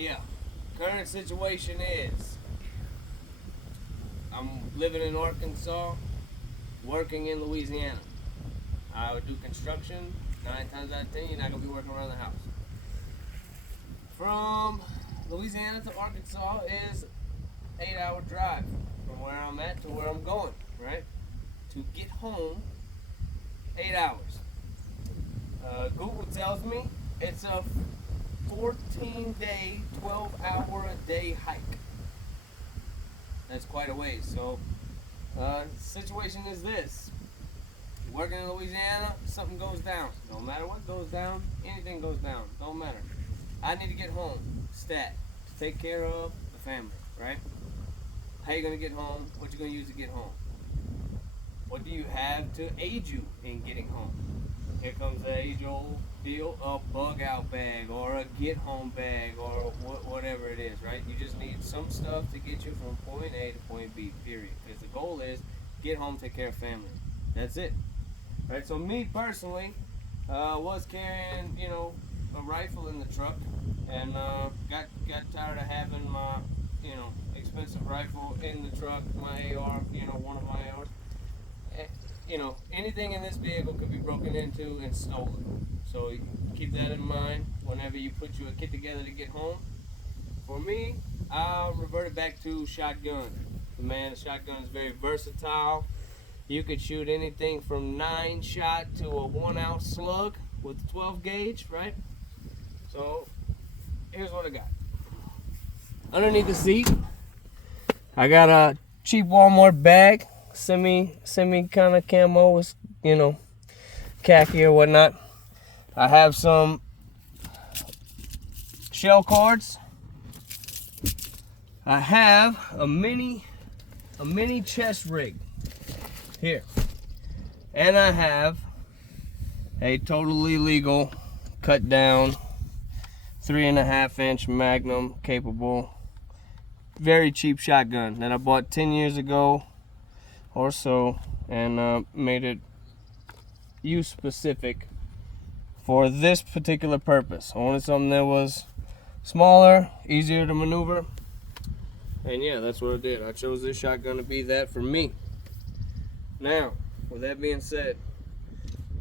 Yeah. Current situation is I'm living in Arkansas, working in Louisiana. I would do construction. 9 times out of 10, you're not gonna be working around the house. From Louisiana to Arkansas is 8-hour drive from where I'm at to where I'm going. Right? To get home, 8 hours. Google tells me it's a 14-day, 12-hour-a-day hike. That's quite a ways. So, situation is this. Working in Louisiana, something goes down. No matter what goes down, anything goes down. Don't matter. I need to get home, stat, to take care of the family, right? How you gonna get home? What you gonna use to get home? What do you have to aid you in getting home? Here comes the age-old deal, a bug-out bag or a get-home bag or whatever it is, right? You just need some stuff to get you from point A to point B, period. Because the goal is get home, take care of family. That's it. Right? So me personally was carrying, a rifle in the truck, and got tired of having my, expensive rifle in the truck, my AR, one of my ARs. Anything in this vehicle could be broken into and stolen. So keep that in mind whenever you put your kit together to get home. For me, I reverted back to shotgun. The shotgun is very versatile. You could shoot anything from 9-shot to a 1-ounce slug with a 12 gauge, right? So here's what I got. Underneath the seat, I got a cheap Walmart bag. Semi kind of camo with, khaki or whatnot. I have some shell cards. I have a mini chest rig here, and I have a totally legal cut down 3.5-inch Magnum capable, very cheap shotgun that I bought 10 years ago or so, and made it use specific for this particular purpose. I wanted something that was smaller, easier to maneuver, and yeah, that's what I did. I chose this shotgun to be that for me. Now, with that being said,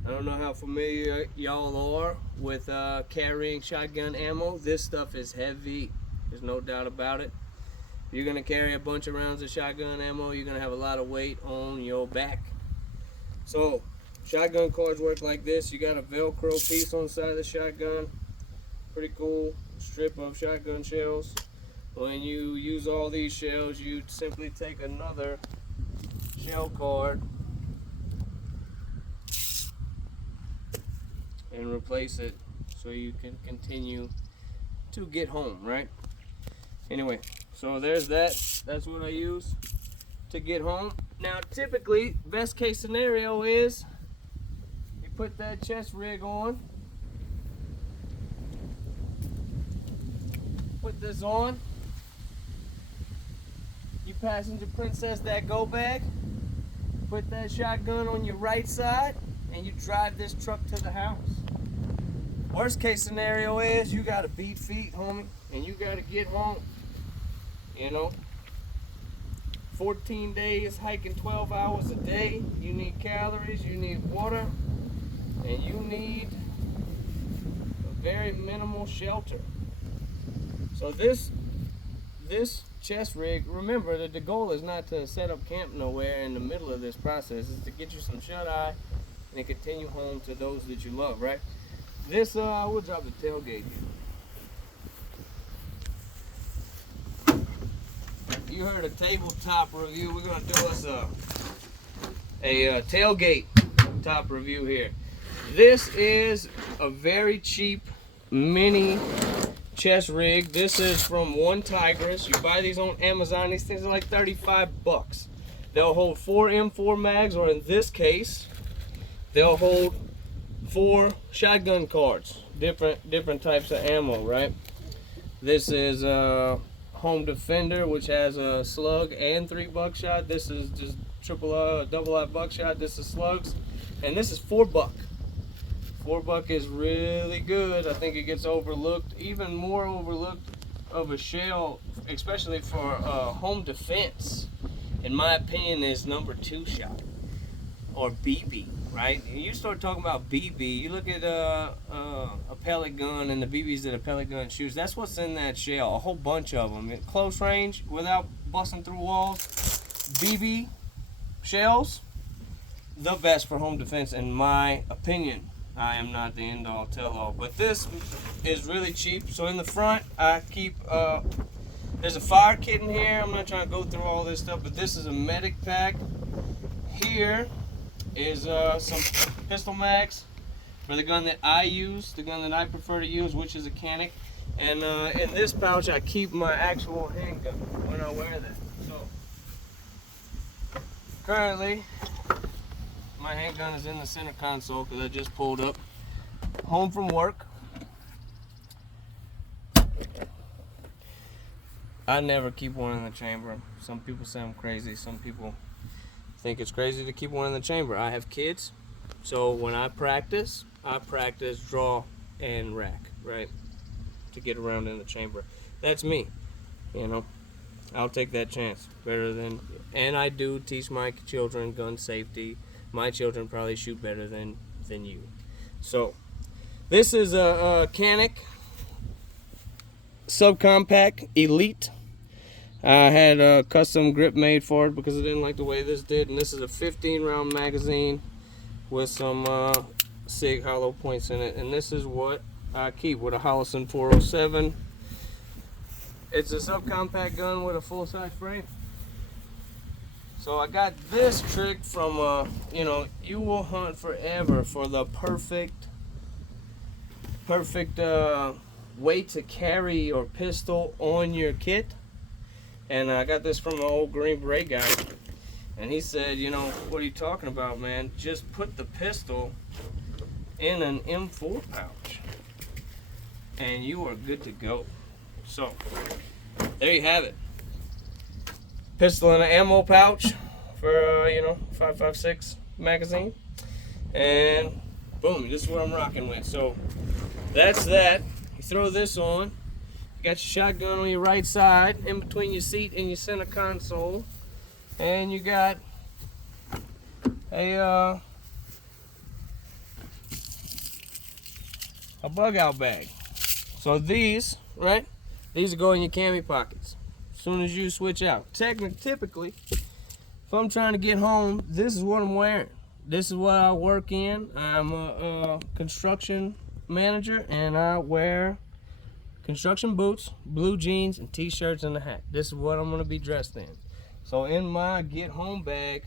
I don't know how familiar y'all are with carrying shotgun ammo. This stuff is heavy, there's no doubt about it. If you're gonna carry a bunch of rounds of shotgun ammo, you're gonna have a lot of weight on your back. So, shotgun cards work like this. You got a Velcro piece on the side of the shotgun. Pretty cool strip of shotgun shells. When you use all these shells, you simply take another shell card and replace it so you can continue to get home, right? Anyway, so there's that. That's what I use to get home. Now, typically, best case scenario is you put that chest rig on, put this on, you passenger princess that go bag, put that shotgun on your right side, and you drive this truck to the house. Worst case scenario is you gotta beat feet, homie, and you gotta get home. 14 days hiking 12 hours a day. You need calories, you need water, and you need a very minimal shelter. So this chest rig, remember that the goal is not to set up camp nowhere in the middle of this process. It's to get you some shut-eye and continue home to those that you love, right? This, I will drop the tailgate. You heard a tabletop review. We're gonna do us a tailgate top review here. This is a very cheap mini chest rig. This is from One Tigress. You buy these on Amazon. These things are like 35 bucks. They'll hold 4 M4 mags, or in this case, they'll hold 4 shotgun cards, different types of ammo, right? This is Home Defender, which has a slug and 3 buckshot. This is just double I buckshot. This is slugs, and this is 4 buck. 4 buck is really good. I think it gets overlooked, even more overlooked of a shell, especially for home defense, in my opinion, is number 2 shot or BB. Right? You start talking about BB, you look at a pellet gun and the BBs that a pellet gun shoots. That's what's in that shell. A whole bunch of them at close range without busting through walls. BB shells, the best for home defense in my opinion. I am not the end all tell all, but this is really cheap. So in the front, I keep there's a fire kit in here. I'm not trying to go through all this stuff, but this is a medic pack. Here is some pistol mags for the gun that I use, the gun that I prefer to use, which is a Canic. And in this pouch, I keep my actual handgun when I wear that. So currently, my handgun is in the center console because I just pulled up home from work. I never keep one in the chamber. Some people say I'm crazy. Some people think it's crazy to keep one in the chamber. I have kids, so when I practice draw and rack, right, to get around in the chamber. That's me, you know. I'll take that chance better than, and I do teach my children gun safety. My children probably shoot better than you. So this is a Canic Subcompact Elite. I had a custom grip made for it because I didn't like the way this did, and this is a 15 round magazine with some SIG hollow points in it, and this is what I keep with a Holosun 407. It's a subcompact gun with a full-size frame. So I got this trick from you know, you will hunt forever for the perfect way to carry your pistol on your kit. And I got this from an old Green Beret guy, and he said, you know, what are you talking about, man? Just put the pistol in an M4 pouch and you are good to go. So there you have it. Pistol in an ammo pouch for you know, 5.56 magazine, and boom, this is what I'm rocking with. So that's that. You throw this on, you got your shotgun on your right side in between your seat and your center console, and you got a bug out bag. So these, right, these go in your cami pockets as soon as you switch out. Typically, if I'm trying to get home, this is what I'm wearing. This is what I work in. I'm a construction manager, and I wear construction boots, blue jeans, and t-shirts and a hat. This is what I'm gonna be dressed in. So in my get home bag,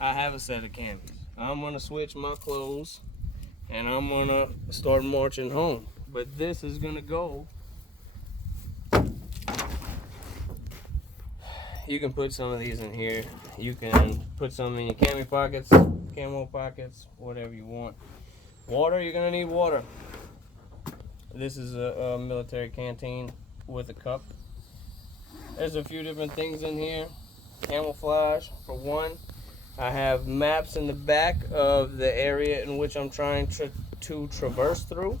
I have a set of camis. I'm gonna switch my clothes and I'm gonna start marching home. But this is gonna go. You can put some of these in here. You can put some in your cami pockets, camo pockets, whatever you want. Water, you're gonna need water. This is a military canteen with a cup. There's a few different things in here. Camouflage, for one. I have maps in the back of the area in which I'm trying to traverse through.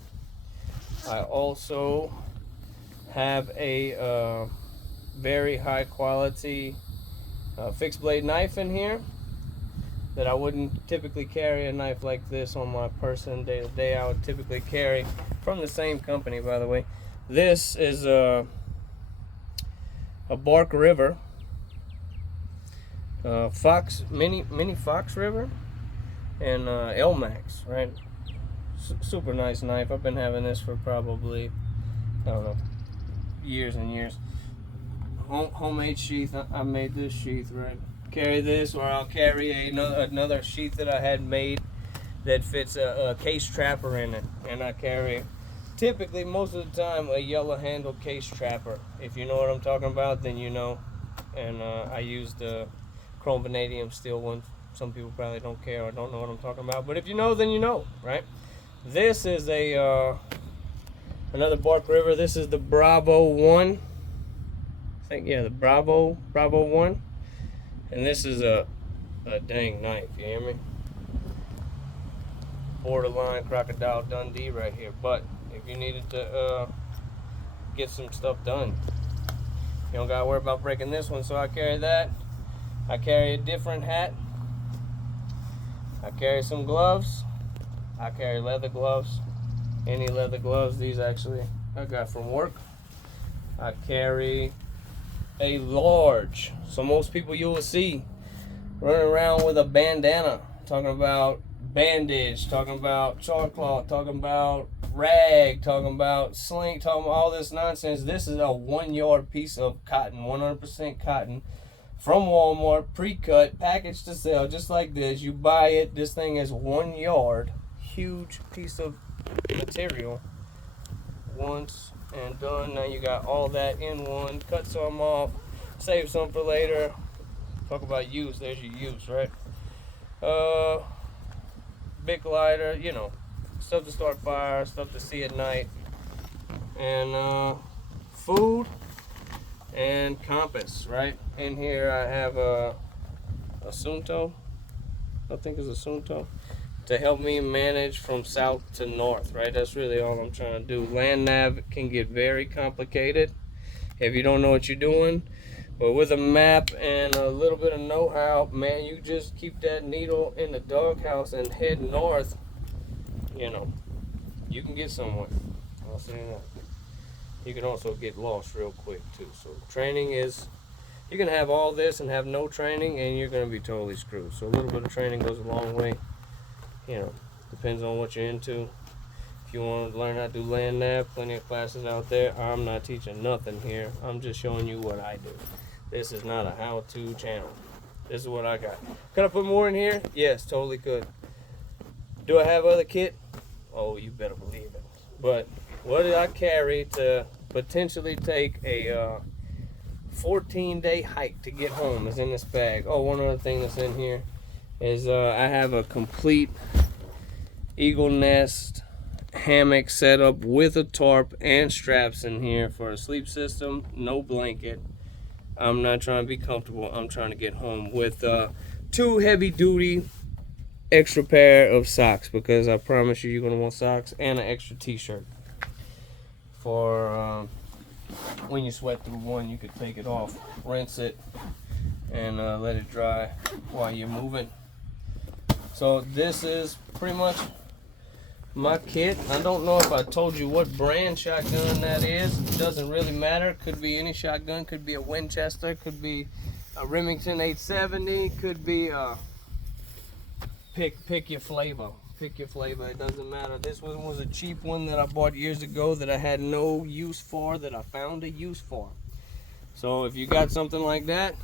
I also have a very high quality fixed blade knife in here that I wouldn't typically carry a knife like this on my person day to day. I would typically carry, from the same company by the way. This is a Bark River Fox mini Fox River and Elmax, right? Super nice knife. I've been having this for probably, I don't know, years and years. Homemade sheath. I made this sheath, right? Carry this, or I'll carry another sheath that I had made that fits a case trapper in it, and I carry typically most of the time a yellow handle case trapper. If you know what I'm talking about, then you know. And I use the chrome vanadium steel one. Some people probably don't care or don't know what I'm talking about, but if you know, then you know, right? This is a another Bark River. This is the Bravo 1. I think, yeah, the Bravo 1. And this is a dang knife, you hear me? Borderline Crocodile Dundee right here. But if you needed to get some stuff done. You don't gotta worry about breaking this one, so I carry that. I carry a different hat. I carry some gloves. I carry leather gloves. Any leather gloves, these actually I got from work. I carry a large, so most people you will see running around with a bandana, talking about bandage, talking about chalk-cloth, talking about rag, talking about sling, talking about all this nonsense. This is a 1 yard piece of cotton, 100% cotton from Walmart, pre-cut, packaged to sell, just like this. You buy it, this thing is 1 yard, huge piece of material, once and done. Now you got all that in one. Cut some off, save some for later. Talk about use, there's your use, right? Big lighter, you know, stuff to start fire, stuff to see at night, and food and compass. Right in here I have a Suunto, I think it's a Suunto, to help me manage from south to north. Right, that's really all I'm trying to do. Land nav can get very complicated if you don't know what you're doing, but with a map and a little bit of know-how, man, you just keep that needle in the doghouse and head north, you know, you can get somewhere. I'll say that. You can also get lost real quick too. So training is, you can have all this and have no training and you're going to be totally screwed. So a little bit of training goes a long way. You know, depends on what you're into. If you want to learn how to do land nav, plenty of classes out there. I'm not teaching nothing here. I'm just showing you what I do. This is not a how-to channel. This is what I got. Could I put more in here? Yes, totally could. Do I have other kit? Oh, you better believe it. But what did I carry to potentially take a 14-day hike to get home is in this bag. Oh, one other thing that's in here is I have a complete Eagle Nest hammock set up with a tarp and straps in here for a sleep system, no blanket. I'm not trying to be comfortable, I'm trying to get home with 2 heavy-duty extra pair of socks, because I promise you're going to want socks, and an extra t-shirt for when you sweat through one, you could take it off, rinse it, and let it dry while you're moving. So this is pretty much my kit. I don't know if I told you what brand shotgun that is. It doesn't really matter. Could be any shotgun. Could be a Winchester. Could be a Remington 870. Could be a pick your flavor. Pick your flavor. It doesn't matter. This one was a cheap one that I bought years ago that I had no use for, that I found a use for. So if you got something like that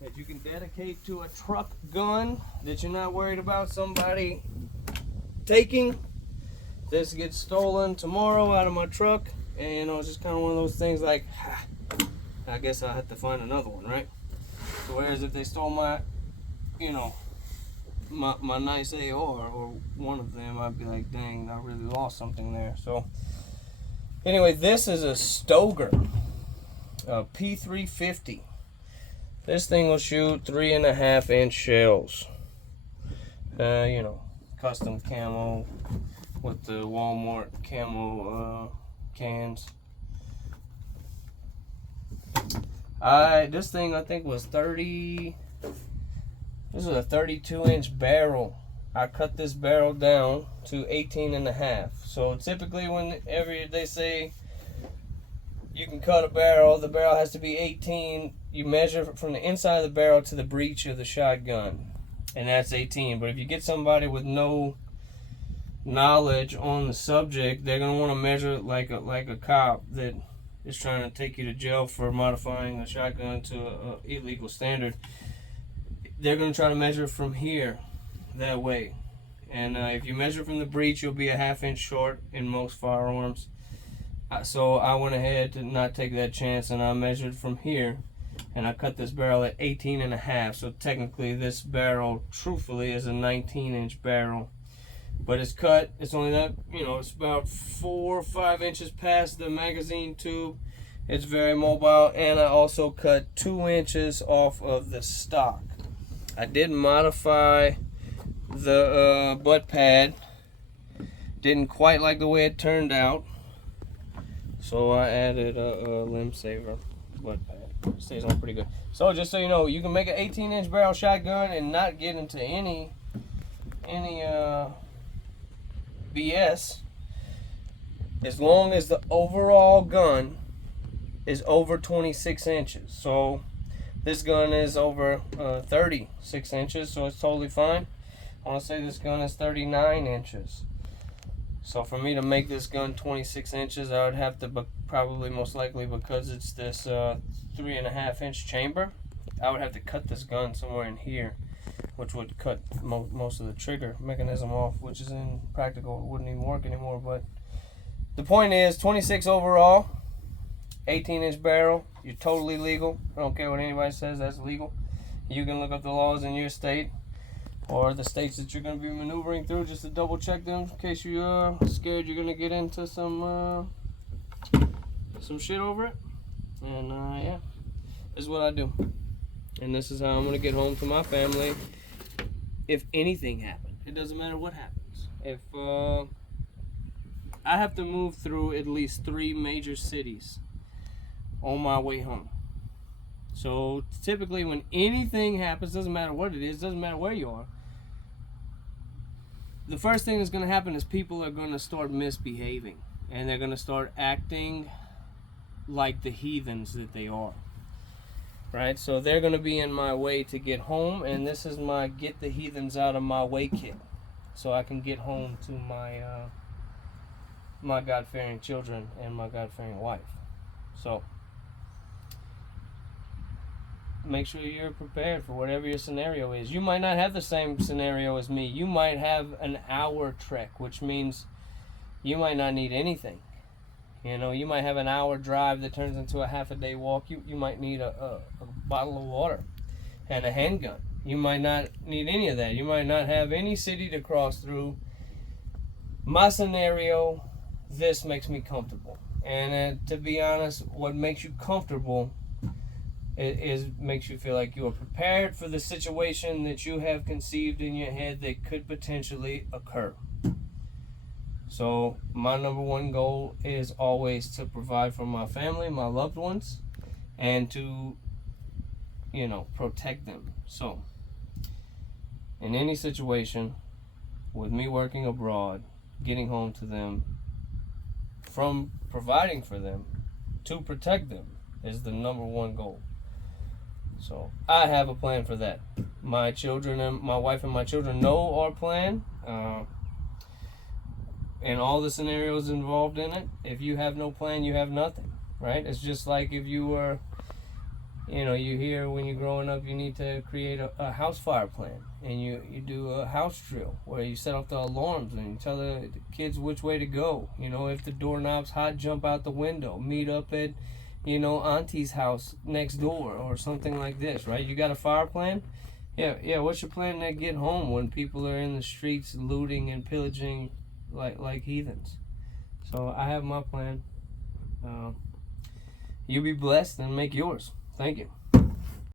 that you can dedicate to a truck gun that you're not worried about somebody taking, this gets stolen tomorrow out of my truck, and you know, it's just kind of one of those things like, I guess I'll have to find another one, right? So whereas if they stole my, you know, my nice AR or one of them, I'd be like, dang, I really lost something there. So anyway, this is a Stoeger, a P350. This thing will shoot 3.5-inch shells. You know, custom camo with the Walmart camo cans. This thing I think was 30. This is a 32-inch barrel. I cut this barrel down to 18.5. So typically whenever they say you can cut a barrel, the barrel has to be 18. You measure from the inside of the barrel to the breech of the shotgun, and that's 18. But if you get somebody with no knowledge on the subject, they're gonna want to measure it like a cop that is trying to take you to jail for modifying a shotgun to an illegal standard. They're gonna try to measure from here, that way. And if you measure from the breech, you'll be a 1/2 inch short in most firearms. So I went ahead to not take that chance, and I measured from here, and I cut this barrel at 18.5. So technically this barrel, truthfully, is a 19-inch barrel. But it's cut, it's only that, you know, it's about 4 or 5 inches past the magazine tube. It's very mobile, and I also cut 2 inches off of the stock. I did modify the butt pad. Didn't quite like the way it turned out. So I added a limb saver, but it stays on pretty good. So just so you know, you can make an 18-inch barrel shotgun and not get into any BS, as long as the overall gun is over 26 inches. So this gun is over 36 inches, so it's totally fine. I want to say this gun is 39 inches. So for me to make this gun 26 inches, I would have to probably, most likely, because it's this 3.5 inch chamber, I would have to cut this gun somewhere in here, which would cut most of the trigger mechanism off, which is impractical. It wouldn't even work anymore. But the point is, 26 overall, 18-inch barrel. You're totally legal. I don't care what anybody says, that's legal. You can look up the laws in your state or the states that you're going to be maneuvering through, just to double check them in case you're scared you're going to get into some shit over it. And yeah, this is what I do. And this is how I'm going to get home to my family if anything happens. It doesn't matter what happens. If I have to move through at least 3 major cities on my way home. So typically when anything happens, doesn't matter what it is, doesn't matter where you are, the first thing that's going to happen is people are going to start misbehaving, and they're going to start acting like the heathens that they are. Right? So they're going to be in my way to get home, and this is my get the heathens out of my way kit, so I can get home to my God-fearing children and my God-fearing wife. So make sure you're prepared for whatever your scenario is. You might not have the same scenario as me. You might have an hour trek, which means you might not need anything. You know, you might have an hour drive that turns into a half a day walk. You might need a bottle of water and a handgun. You might not need any of that. You might not have any city to cross through. My scenario, this makes me comfortable. And to be honest, what makes you comfortable makes you feel like you are prepared for the situation that you have conceived in your head that could potentially occur. So my number one goal is always to provide for my family, my loved ones, and to, protect them. So in any situation, with me working abroad, getting home to them, from providing for them to protect them is the number one goal. So I have a plan for that. My children and my wife and my children know our plan, and all the scenarios involved in it. If you have no plan, you have nothing, right? It's just like if you were, you hear when you're growing up, you need to create a house fire plan, and you do a house drill where you set off the alarms and you tell the kids which way to go. If the doorknob's hot, jump out the window, meet up at auntie's house next door or something like this, right? You got a fire plan? Yeah. What's your plan to get home when people are in the streets looting and pillaging like heathens? So I have my plan. You be blessed and make yours. Thank you.